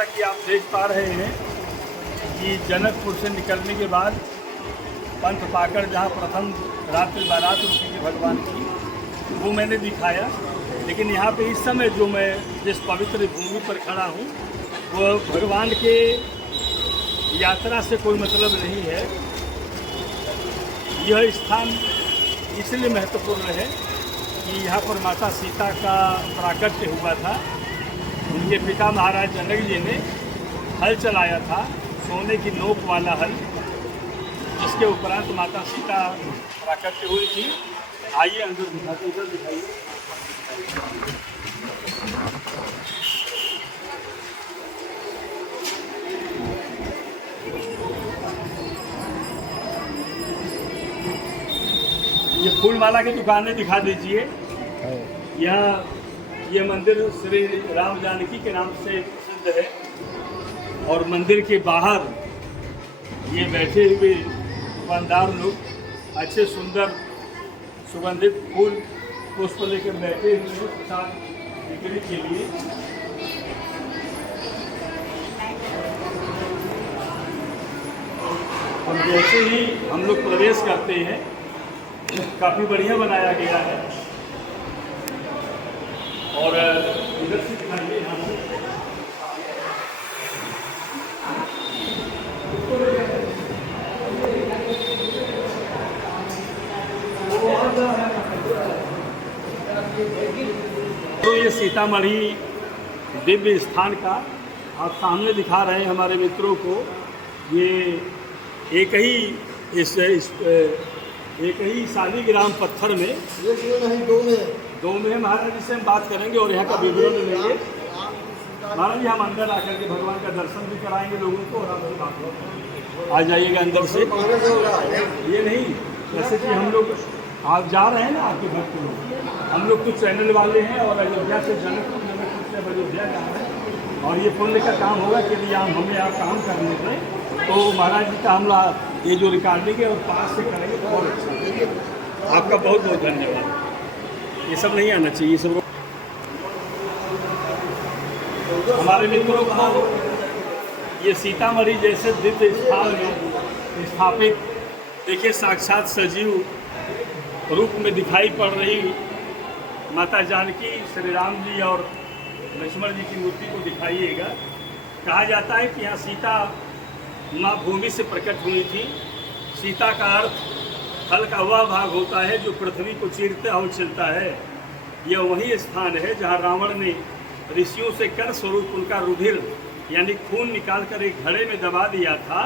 जैसा कि आप देख पा रहे हैं कि जनकपुर से निकलने के बाद पंथ पाकर जहाँ प्रथम रात्रि बारात रुकी थी भगवान की, वो मैंने दिखाया। लेकिन यहाँ पे इस समय जो मैं जिस पवित्र भूमि पर खड़ा हूँ वो भगवान के यात्रा से कोई मतलब नहीं है। यह स्थान इसलिए महत्वपूर्ण है कि यहाँ पर माता सीता का प्राकट्य हुआ था। उनके पिता महाराज जनक जी ने हल चलाया था, सोने की नोक वाला हल, जिसके उपरांत माता सीता प्राकट्य हुई थी। आइए अंदर दिखाते, इधर दिखाइए। ये फूल माला की दुकानें दिखा दीजिए। यहाँ ये मंदिर श्री राम जानकी के नाम से प्रसिद्ध है और मंदिर के बाहर ये बैठे हुए दुकानदार लोग अच्छे सुंदर सुगंधित फूल पुष्प लेकर बैठे हुए प्रसाद बिक्री के लिए। और जैसे ही हम लोग प्रवेश करते हैं, काफ़ी बढ़िया बनाया गया है। और इधर से दिखाइए यहाँ से। तो ये सीतामढ़ी दिव्य स्थान का आप सामने दिखा रहे हैं हमारे मित्रों को। ये एक ही शालिग्राम पत्थर में, दो में महाराज जी से हम बात करेंगे और यहाँ का विवरण लेंगे। महाराज जी हम अंदर आकर के भगवान का दर्शन भी कराएंगे लोगों को और आपसे बात होगी। आ जाइएगा अंदर से। ये नहीं, जैसे कि हम लोग आप जा रहे हैं ना, आपके भक्त लोग, हम लोग कुछ चैनल वाले हैं और अयोध्या से जनकपुर, जनकपुर से अयोध्या जा रहे हैं और ये पुण्य का काम होगा कि यदि हमें आप काम करने दें तो महाराज जी का हमला ये जो रिकॉर्डिंग है और पास से करेंगे तो बहुत अच्छा। आपका बहुत बहुत धन्यवाद। ये सब नहीं आना चाहिए, सब हमारे मित्रों को ये सीतामढ़ी जैसे दिव्य स्थान में स्थापित, देखिए साक्षात सजीव रूप में दिखाई पड़ रही माता जानकी, श्री राम जी और लक्ष्मण जी की मूर्ति को दिखाइएगा। कहा जाता है कि यहाँ सीता माँ भूमि से प्रकट हुई थी। सीता का अर्थ हल का वह भाग होता है जो पृथ्वी को चीरता और चलता है। यह वही स्थान है जहाँ रावण ने ऋषियों से कर स्वरूप उनका रुधिर यानी खून निकालकर एक घड़े में दबा दिया था।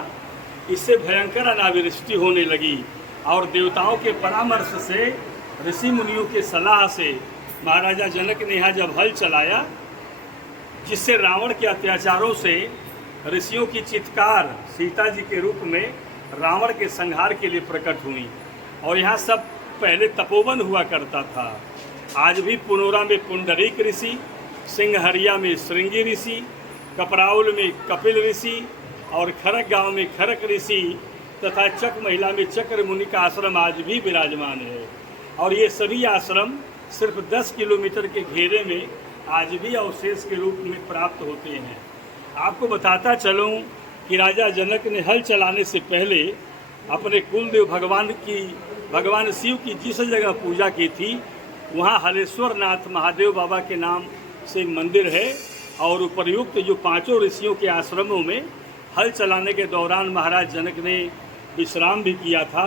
इससे भयंकर अनावृष्टि होने लगी और देवताओं के परामर्श से, ऋषि मुनियों के सलाह से महाराजा जनक ने यहाँ जब हल चलाया, जिससे रावण के अत्याचारों से ऋषियों की चित्कार सीता जी के रूप में रावण के संहार के लिए प्रकट हुई। और यहाँ सब पहले तपोवन हुआ करता था। आज भी पुनौरा में पुंडरीक ऋषि, सिंहहरिया में श्रृंगी ऋषि, कपराउल में कपिल ऋषि और खरक गांव में खरक ऋषि तथा चक महिला में चक्र मुनि का आश्रम आज भी विराजमान है। और ये सभी आश्रम सिर्फ 10 किलोमीटर के घेरे में आज भी अवशेष के रूप में प्राप्त होते हैं। आपको बताता चलूं कि राजा जनक ने हल चलाने से पहले अपने कुलदेव भगवान शिव की जिस जगह पूजा की थी, वहाँ हलेश्वर नाथ महादेव बाबा के नाम से मंदिर है। और उपर्युक्त जो 5 ऋषियों के आश्रमों में हल चलाने के दौरान महाराज जनक ने विश्राम भी किया था।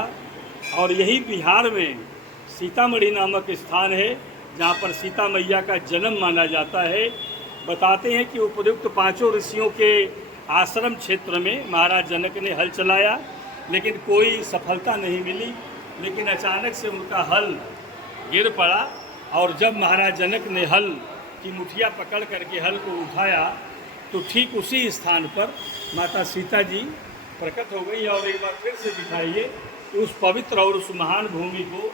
और यही बिहार में सीतामढ़ी नामक स्थान है जहाँ पर सीता मैया का जन्म माना जाता है। बताते हैं कि उपयुक्त 5 ऋषियों के आश्रम क्षेत्र में महाराज जनक ने हल चलाया, लेकिन कोई सफलता नहीं मिली। लेकिन अचानक से उनका हल गिर पड़ा और जब महाराज जनक ने हल की मुठिया पकड़ करके हल को उठाया तो ठीक उसी स्थान पर माता सीता जी प्रकट हो गई। और एक बार फिर से दिखाइए उस पवित्र और उस महान भूमि को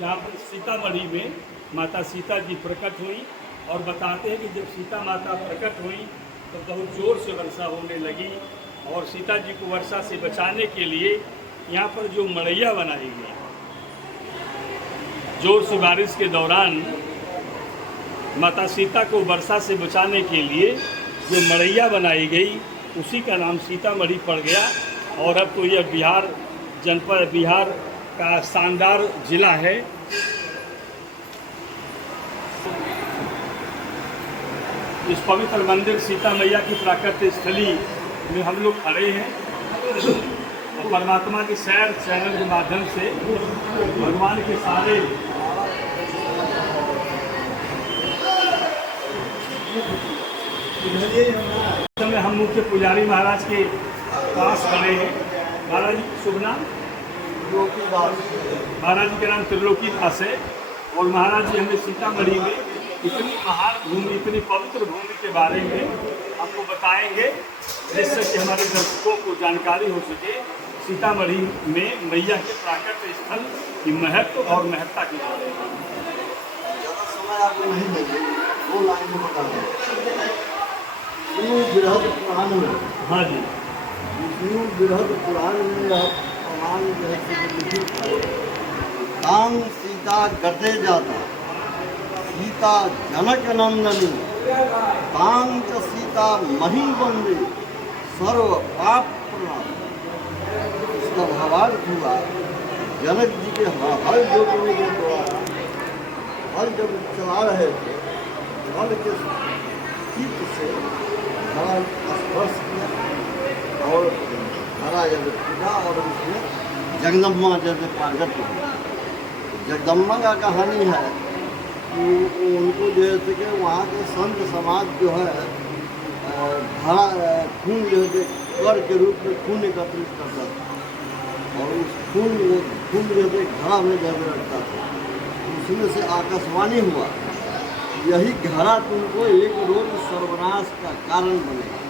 जहाँ पर सीतामढ़ी में माता सीता जी प्रकट हुई। और बताते हैं कि जब सीता माता प्रकट हुई तो बहुत ज़ोर से वर्षा होने लगी और सीता जी को वर्षा से बचाने के लिए यहाँ पर जो मड़ैया बनाई गई, जोर से बारिश के दौरान माता सीता को वर्षा से बचाने के लिए जो मड़ैया बनाई गई उसी का नाम सीतामढ़ी पड़ गया। और अब तो यह बिहार जनपद, बिहार का शानदार जिला है। इस पवित्र मंदिर सीता मैया की प्राकृतिक स्थली में हम लोग खड़े हैं और परमात्मा की सैर चैनल के माध्यम से भगवान के सारे समय हम मुख्य पुजारी महाराज के पास खड़े हैं। महाराज जी शुभ नाम? महाराज जी का नाम त्रिलोकी दास है। और महाराज जी हमें सीतामढ़ी में इतनी महान भूमि, इतनी पवित्र भूमि के बारे में आपको बताएंगे, जिससे कि हमारे दर्शकों को जानकारी हो सके सीतामढ़ी में मैया के प्राकृतिक स्थल की महत्व और महत्ता के बारे में। ज़्यादा समय आपको नहीं लगे, 2 लाइन में बता दें। विष्णु बृहद पुराण में, हाँ जी, विष्णु बृहद पुराण में यह प्रमाण लिखित है। काम सीता गते जाता, सीता जनक नंदनी, तां च सीता मही वंदे, सर्व पाप प्रणाम। इसका भावार्थ हुआ, जनक जी के हल जोतने के द्वारा हल जब चला रहे थे, हल के टीप से हरा स्पर्श किया और हरा जब टूटा और उसमें जगदम्बा जैसे प्रकट हुई। जगदम्बा का कहानी है कि उनको जैसे कि वहाँ के संत समाज जो है खून जो है कर के रूप में खून एकत्रित करता था और उस खून जो है घड़ा में जैसे रखता था। उसमें से आकाशवाणी हुआ, यही घड़ा तुमको एक रोज सर्वनाश का कारण बनेगा।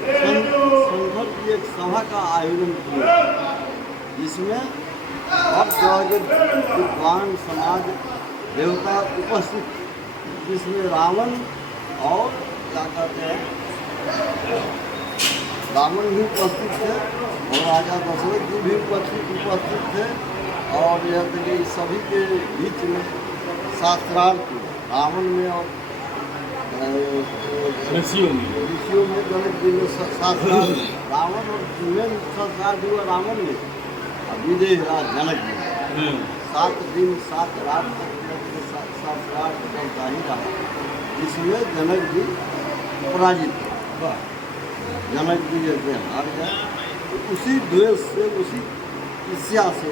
संघर्ष की एक सभा का आयोजन किया, जिसमें हर जगह के विद्वान समाज देवता उपस्थित, जिसमें रावण और क्या कहते हैं, रावण भी उपस्थित थे और राजा दशरथ जी भी उपस्थित थे। और यह कि सभी के बीच में शास्त्रार्थ रावण में और ऋषियों में जनक जी में शास्त्रार्थ रावण और मेन शास्त्रार्थ हुआ रावण में, विदेह राज जनक जी 7 दिन 7 रात तक शास्त्रार्थ चलता ही रहा, जिसमें जनक जी पराजित हुए। जनक जी जैसे हार गए, तो उसी द्वेष से, उसी ईर्ष्या से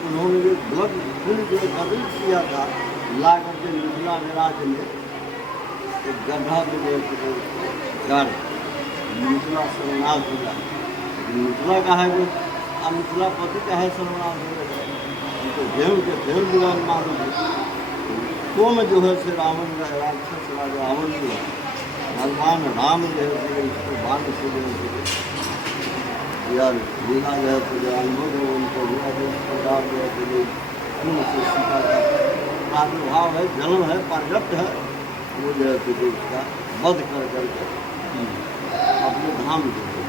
उन्होंने जो ध्वज खून जो बदल किया था, ला करके मिथिला विराज में एक गड्ढा में गाड़ मिथिला सर्वनाश हो जाए। मिथिला का है वो, अब मिथिला पति का है सर्वनाश हो जाए, तो देव के देव विराज मानोगे। तो में जो है से रावण राक्षस राजा रावण जो है, भगवान राम जो है उसको बांध से जो है यार लीला जो है जो अनुभव है उनको हुआ जो इस प्रकार जो है जो खून से सीता का प्रादुर्भाव है, जन्म है, प्रागट्य है, वो जो है तो उसका वध कर करके अपने धाम जो है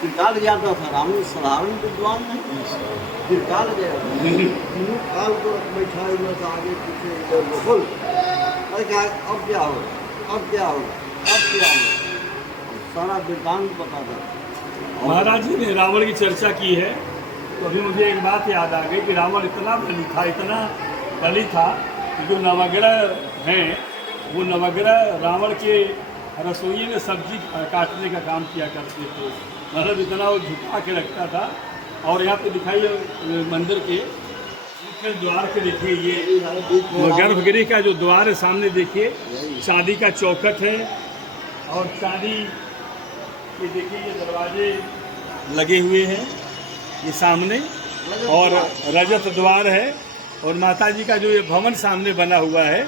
त्रिकाल जाता था। रावण साधारण विद्वान नहीं, त्रिकाल गया तीनों काल को बैठा हुआ था, आगे पीछे इधर बोल, अरे क्या अब क्या होगा, अब क्या होगा, अब क्या होगा, सारा वृत्तांत पता था। महाराज जी ने रावण की चर्चा की है, तो अभी मुझे एक बात याद आ गई कि रावण इतना बली था, इतना बली था कि जो नवग्रह हैं वो नवग्रह रावण के रसोई में सब्जी काटने का काम किया करते थे। मतलब इतना वो झुका के रखता था। और यहाँ पे दिखाइए मंदिर के मुख्य द्वार पे देखिए, ये गर्भगृह का जो द्वार है सामने देखिए, चांदी का चौखट है और चांदी ये देखिए ये दरवाजे लगे हुए हैं ये सामने, और रजत द्वार है। और माता जी का जो ये भवन सामने बना हुआ है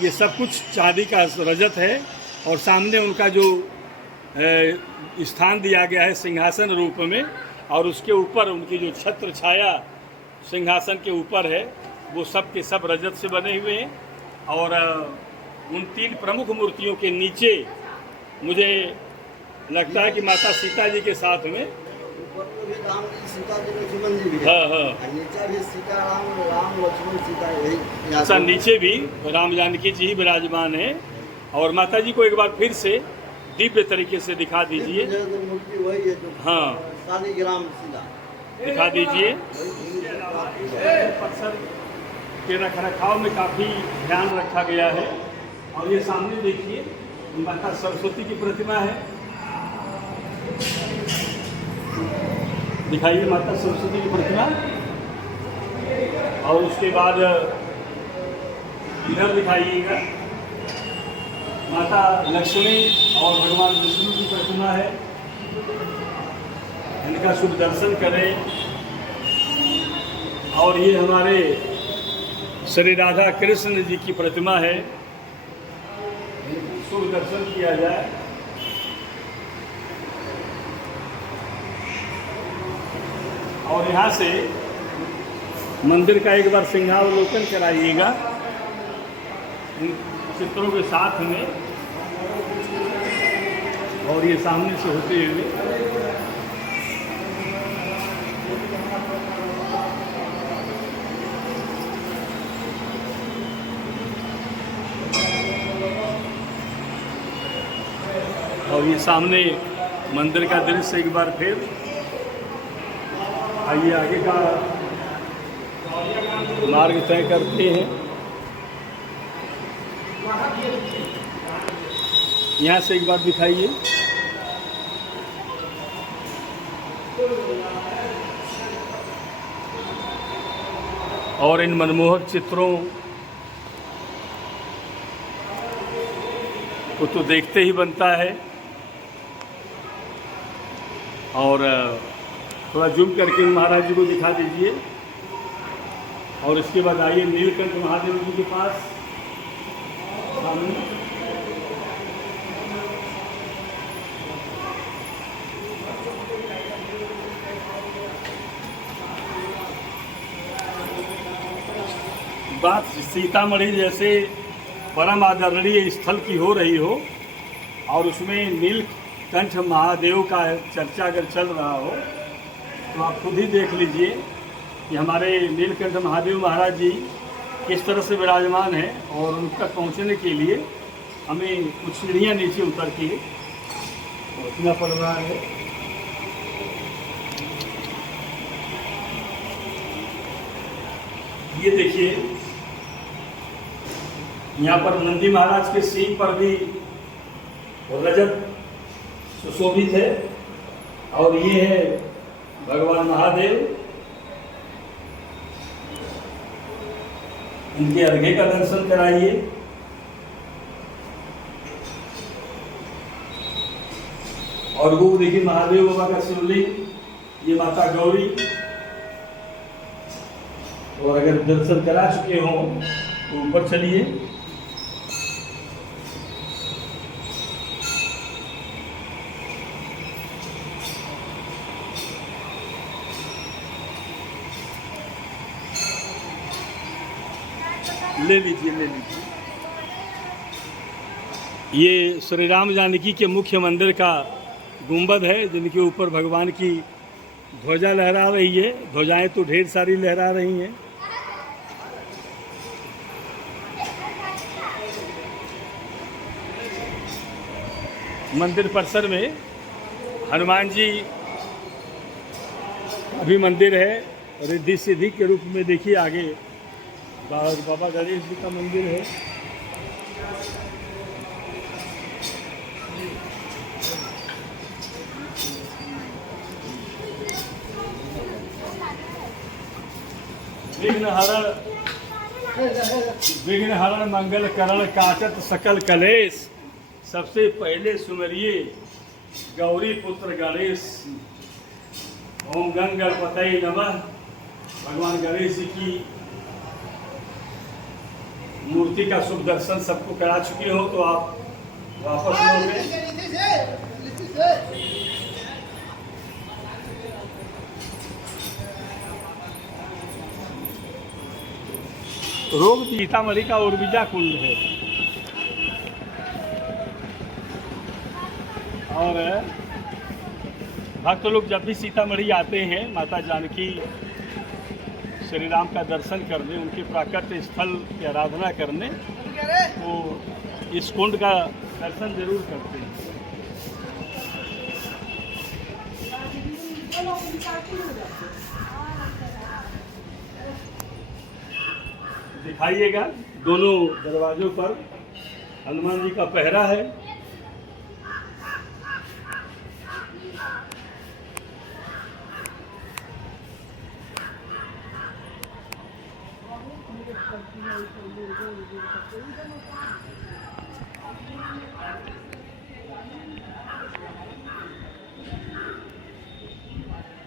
ये सब कुछ चांदी का रजत है। और सामने उनका जो स्थान दिया गया है सिंहासन रूप में, और उसके ऊपर उनकी जो छत्र छाया सिंहासन के ऊपर है वो सब के सब रजत से बने हुए हैं। और उन 3 प्रमुख मूर्तियों के नीचे मुझे लगता है कि माता सीता जी के साथ में ऊपर में भी राम जी सीता जी लक्ष्मण जी भी है। हाँ। नीचे भी सीता राम लक्ष्मण सीता यही। अच्छा, नीचे भी राम जानकी जी ही विराजमान है। और माता जी को एक बार फिर से दिव्य तरीके से दिखा दीजिए। तो मूर्ति वही है जो हाँ, शालिग्राम शिला दिखा दीजिए। पत्थर के रख रखाव में काफ़ी ध्यान रखा गया है। और ये सामने देखिए माता सरस्वती की प्रतिमा है, दिखाइए माता सरस्वती की प्रतिमा। और उसके बाद इधर दिखाइएगा माता लक्ष्मी और भगवान विष्णु की प्रतिमा है, इनका शुभ दर्शन करें। और ये हमारे श्री राधा कृष्ण जी की प्रतिमा है, शुभ दर्शन किया जाए। और यहाँ से मंदिर का एक बार सिंहावलोकन कराइएगा इन चित्रों के साथ में। और ये सामने से होते हुए और ये सामने मंदिर का दृश्य एक बार फिर। आइए आगे का मार्ग तय करते हैं। यहाँ से एक बार दिखाइए। और इन मनमोहक चित्रों को तो देखते ही बनता है। और थोड़ा जूम करके महाराज जी को दिखा दीजिए। और इसके बाद आइए नीलकंठ महादेव जी के पास सामने। बात सीतामढ़ी जैसे परम आदरणीय स्थल की हो रही हो और उसमें नीलकंठ महादेव का चर्चा अगर चल रहा हो तो आप खुद ही देख लीजिए कि हमारे नीलकंठ महादेव महाराज जी किस तरह से विराजमान हैं। और उन तक पहुँचने के लिए हमें कुछ सीढ़ियाँ नीचे उतर के पहुँचना पड़ रहा है। ये देखिए यहाँ पर नंदी महाराज के सींग पर भी रजत सुशोभित है। और ये है भगवान महादेव, इनके अर्घे का दर्शन कराइए। और वो देखिए महादेव बाबा का शिवलिंग, ये माता गौरी। और अगर दर्शन करा चुके हों तो ऊपर चलिए। ले लीजिए ले लीजिए। ये श्री राम जानकी के मुख्य मंदिर का गुंबद है, जिनके ऊपर भगवान की ध्वजा लहरा रही है। ध्वजाएं तो ढेर सारी लहरा रही हैं। मंदिर परिसर में हनुमान जी का भी मंदिर है। रिद्धि सिद्धि के रूप में देखिए आगे बाबा गणेश जी का मंदिर है। विघ्न हरण मंगल करण काटत सकल कलेश। सबसे पहले सुमरिए गौरी पुत्र गणेश। ओम गंग गणपतये नमः। भगवान गणेश जी की मूर्ति का शुभ दर्शन सबको करा चुके हो तो आप वापस लौटे। रोग सीतामढ़ी का उर्विजा कुंड है। और भक्त लोग जब भी सीतामढ़ी आते हैं माता जानकी श्री राम का दर्शन करने, उनके प्राकट्य स्थल की आराधना करने, तो इस कुंड का दर्शन जरूर करते हैं। दिखाइएगा दोनों दरवाजों पर हनुमान जी का पहरा है।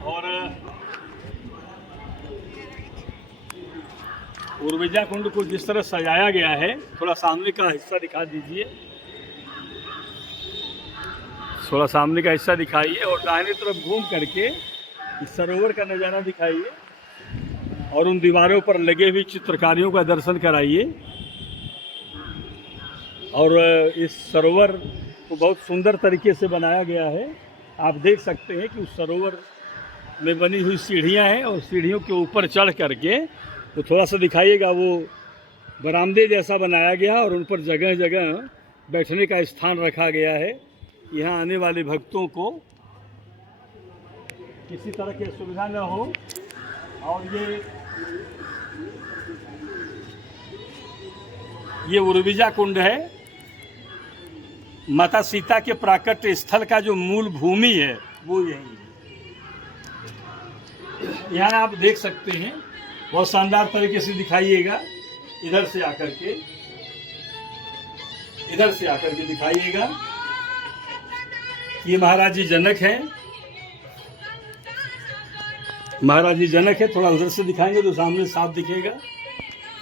और उर्विजा कुंड को जिस तरह सजाया गया है, थोड़ा सामने का हिस्सा दिखा दीजिए, थोड़ा सामने का हिस्सा दिखाइए और दाहिने तरफ घूम करके इस सरोवर का नज़ारा दिखाइए और उन दीवारों पर लगे हुई चित्रकारियों का दर्शन कराइए। और इस सरोवर को बहुत सुंदर तरीके से बनाया गया है। आप देख सकते हैं कि उस सरोवर में बनी हुई सीढ़ियां हैं और सीढ़ियों के ऊपर चढ़ करके तो थोड़ा सा दिखाइएगा, वो बरामदे जैसा बनाया गया और उन पर जगह जगह बैठने का स्थान रखा गया है। यहाँ आने वाले भक्तों को किसी तरह की सुविधा न हो। और ये उर्विजा कुंड है। माता सीता के प्राकट्य स्थल का जो मूल भूमि है वो यही है। यहाँ आप देख सकते हैं, बहुत शानदार तरीके से दिखाइएगा। इधर से आकर के दिखाइएगा। ये महाराज जी जनक हैं। महाराज जी जनक है, थोड़ा उधर से दिखाएंगे तो सामने साफ दिखेगा।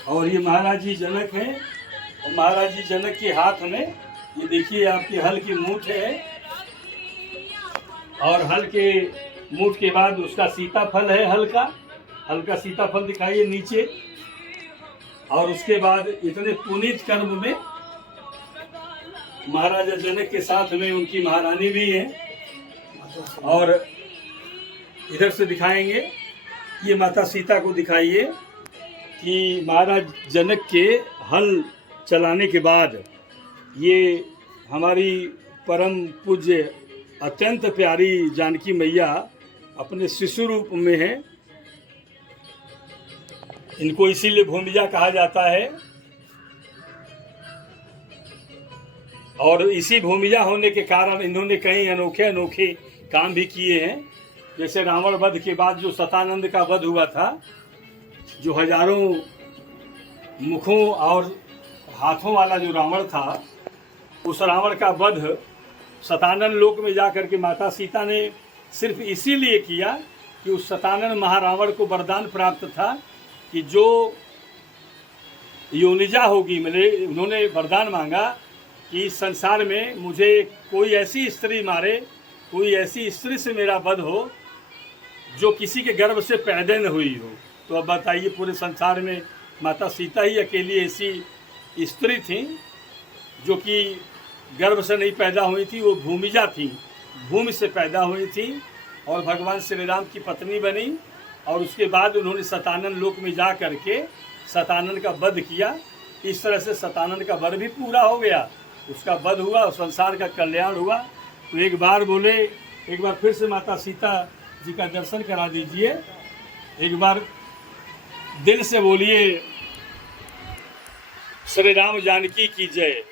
और ये महाराज जी जनक हैं और महाराज जी जनक के हाथ में ये देखिए आपकी हल की मूठ है और हल के मूठ के बाद उसका सीताफल है। हल का सीताफल दिखाइए नीचे। और उसके बाद इतने पुनीत कर्म में महाराजा जनक के साथ में उनकी महारानी भी है। और इधर से दिखाएंगे, ये माता सीता को दिखाइए कि महाराज जनक के हल चलाने के बाद ये हमारी परम पूज्य अत्यंत प्यारी जानकी मैया अपने शिशु रूप में है। इनको इसीलिए भूमिजा कहा जाता है। और इसी भूमिजा होने के कारण इन्होंने कई अनोखे काम भी किए हैं। जैसे रावण वध के बाद जो सतानंद का वध हुआ था, जो हजारों मुखों और हाथों वाला जो रावण था, उस रावण का वध सतानन लोक में जाकर के माता सीता ने सिर्फ इसीलिए किया कि उस सतानन महारावण को वरदान प्राप्त था कि जो योनिजा होगी, मतलब उन्होंने वरदान मांगा कि इस संसार में मुझे कोई ऐसी स्त्री मारे, कोई ऐसी स्त्री से मेरा वध हो जो किसी के गर्भ से पैदा न हुई हो। तो अब बताइए, पूरे संसार में माता सीता ही अकेली ऐसी स्त्री थी जो कि गर्भ से नहीं पैदा हुई थी। वो भूमिजा थी, भूमि से पैदा हुई थी और भगवान श्री राम की पत्नी बनी। और उसके बाद उन्होंने सतानन लोक में जा करके सतानन का वध किया। इस तरह से सतानन का वर भी पूरा हो गया, उसका वध हुआ और संसार का कल्याण हुआ। तो एक बार फिर से माता सीता जी का दर्शन करा दीजिए। एक बार दिल से बोलिए, श्री राम जानकी की जय।